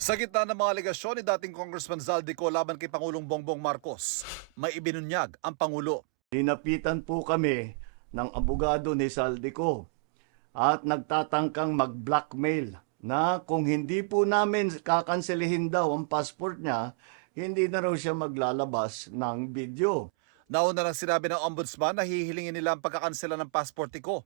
Sa gitna ng mga alegasyon ni dating Congressman Zaldico laban kay Pangulong Bongbong Marcos, may ibinunyag ang Pangulo. Dinapitan po kami ng abogado ni Saldico at nagtatangkang mag-blackmail na kung hindi po namin kakanselihin daw ang passport niya, hindi na raw siya maglalabas ng video. Nauna lang sinabi ng ombudsman na hihilingin nila ang pagkakansela ng passport ko.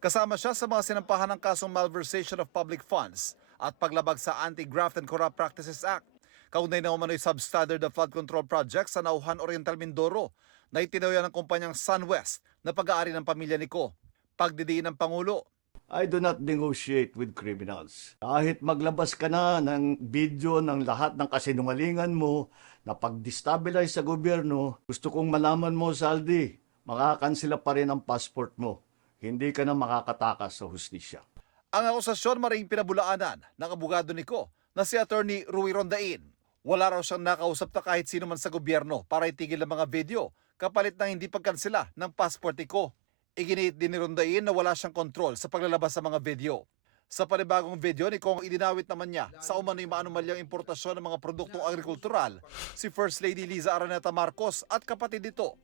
Kasama siya sa mga sinampahan ng kasong malversation of public funds at paglabag sa Anti-Graft and Corrupt Practices Act. Kaugnay na umano'y substandard of flood control project sa Nauhan Oriental Mindoro na itinayo ng kumpanyang SunWest na pag-aari ng pamilya ni Ko. Pagdidiin ng Pangulo. I do not negotiate with criminals. Kahit maglabas ka na ng video ng lahat ng kasinungalingan mo na pag-destabilize sa gobyerno, gusto kong malaman mo, Saldi, makakansela pa rin ang passport mo. Hindi ka na makakatakas sa hustisya. Ang akusasyon maring pinabulaanan ng abogado ni Ko na si Attorney Rui Rondain. Wala raw siyang nakausap na kahit sino man sa gobyerno para itigil ang mga video kapalit ng hindi pagkansela ng passport ni Ko. Iginiit din ni Rondain na wala siyang kontrol sa paglalabas sa mga video. Sa panibagong video ni Kong, idinawit naman niya sa umano'y maanumalyang importasyon ng mga produktong agrikultural si First Lady Liza Araneta Marcos at kapatid nito.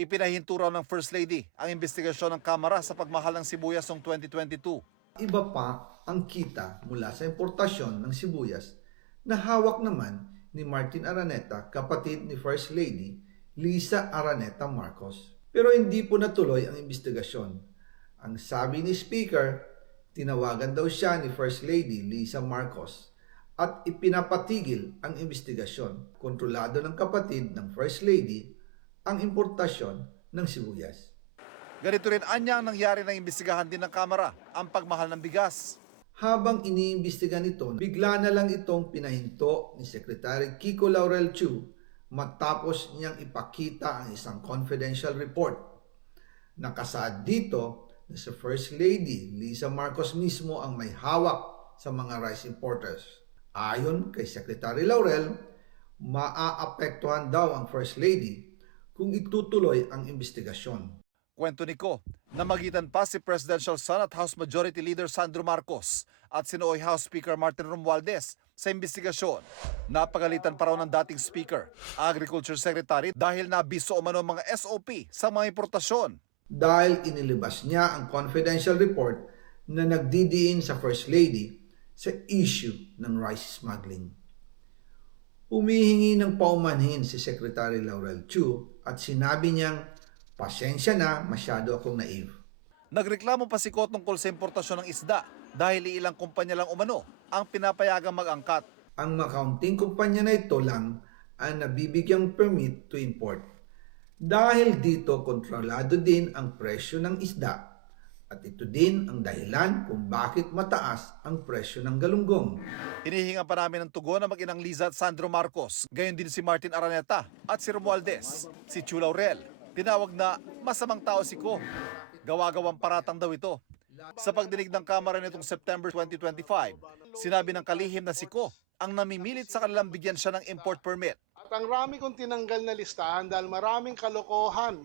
Ipinahinto raw ng First Lady ang investigasyon ng Kamara sa pagmahal ng sibuyas noong 2022. Iba pa ang kita mula sa importasyon ng sibuyas na hawak naman ni Martin Araneta, kapatid ni First Lady Liza Araneta Marcos. Pero hindi po natuloy ang investigasyon. Ang sabi ni Speaker, tinawagan daw siya ni First Lady Liza Marcos at ipinapatigil ang investigasyon. Kontrolado ng kapatid ng First Lady ang importasyon ng sibuyas. Ganito rin anya ang nangyari na imbestigahan din ng Kamara, ang pagmahal ng bigas. Habang iniimbestiga nito, bigla na lang itong pinahinto ni Secretary Kiko Laurel Chu matapos niyang ipakita ang isang confidential report. Nakasaad dito na si First Lady Liza Marcos mismo ang may hawak sa mga rice importers. Ayon kay Secretary Laurel, maaapektuhan daw ang First Lady kung itutuloy ang investigasyon. Kwento ni Ko, namagitan pa si Presidential Son at House Majority Leader Sandro Marcos at sinooy House Speaker Martin Romualdez sa investigasyon. Napagalitan pa raw ng dating Speaker, Agriculture Secretary dahil nabiso umano mga SOP sa mga importasyon. Dahil inilabas niya ang confidential report na nagdidiin sa First Lady sa issue ng rice smuggling. Humihingi ng paumanhin si Secretary Laurel Chu at sinabi niyang, pasensya na, masyado akong naive. Nagreklamo pa si Ko tungkol sa importasyon ng isda dahil ilang kumpanya lang umano ang pinapayagang mag-angkat. Ang accounting kumpanya na ito lang ang nabibigyang permit to import. Dahil dito kontrolado din ang presyo ng isda at ito din ang dahilan kung bakit mataas ang presyo ng galunggong. Hinihinga pa namin ng tugon ng mag-inang Liza at Sandro Marcos, gayon din si Martin Araneta at si Romualdez, si Chu Laurel. Tinawag na masamang tao si Ko. Gawa-gawang paratang daw ito. Sa pagdinig ng Kamara nitong September 2025, sinabi ng kalihim na si Ko ang namimilit sa kanilang bigyan siya ng import permit. At ang rami kong tinanggal na listahan dahil maraming kalokohan.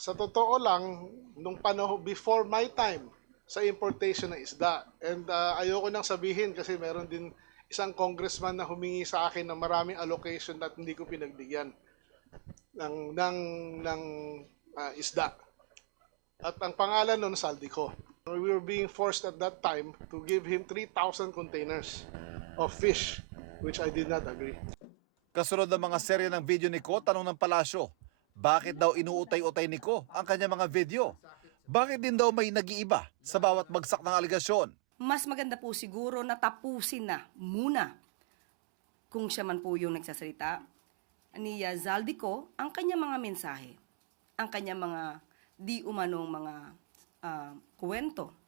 Sa totoo lang, nung panahon before my time sa importation ng isda. And ayoko nang sabihin kasi meron din isang congressman na humingi sa akin ng maraming allocation at hindi ko pinagbigyan ng isda. At ang pangalan nun, Saldico. We were being forced at that time to give him 3,000 containers of fish, which I did not agree. Kasunod ng mga serye ng video ni Ko, tanong ng palasyo, bakit daw inuutay-utay ni Ko ang kanyang mga video? Bakit din daw may nag-iiba sa bawat bagsak ng aligasyon? Mas maganda po siguro na tapusin na muna kung siya man po yung nagsasalita ni Zaldico ang kanyang mga mensahe, ang kanyang mga di umanong mga kwento